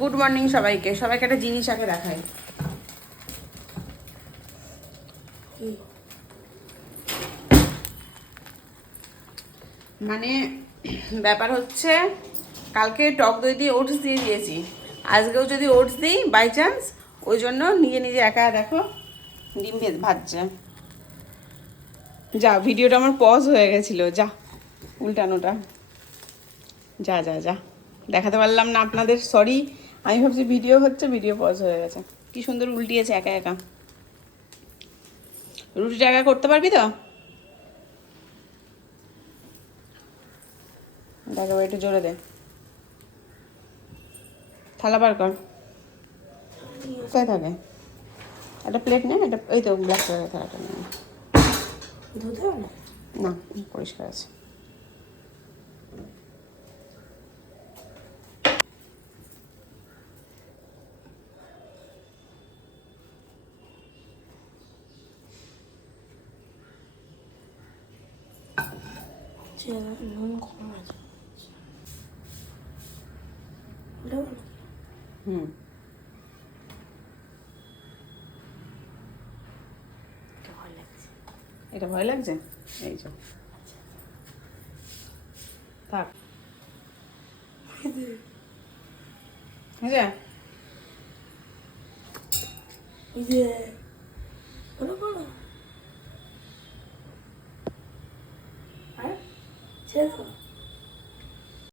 Good morning সবাইকে। সবাইকে একটা জিনিস আগে দেখাই। মানে ব্যাপার হচ্ছে, কালকে টক দই দিয়ে ওটস দিয়ে দিয়েছি, আজকেও যদি ওটস দিই বাই চান্স, ওই জন্য নিজে নিজে একা দেখো ডিম ভাজছে। যা, ভিডিওটা আমার পজ হয়ে গেছিলো, যা উল্টানোটা, যা যা যা দেখাতে পারলাম না আপনাদের, সরি। আমি ভাবছি ভিডিও হচ্ছে, ভিডিও পজ হয়ে গেছে। কি সুন্দর উল্টিয়েছে একা একা। রুটিটা একা করতে পারবি তো? দেখো একটু জোরে দে, থালা বার কর। কোথায় থাকে? একটা প্লেট নে, এটা এই তো ব্ল্যাক কালারের থালাটা নে। না, পরিষ্কার আছে। হুম, এটা ভয় লাগছে, এই যে থাক। হ্যাঁ,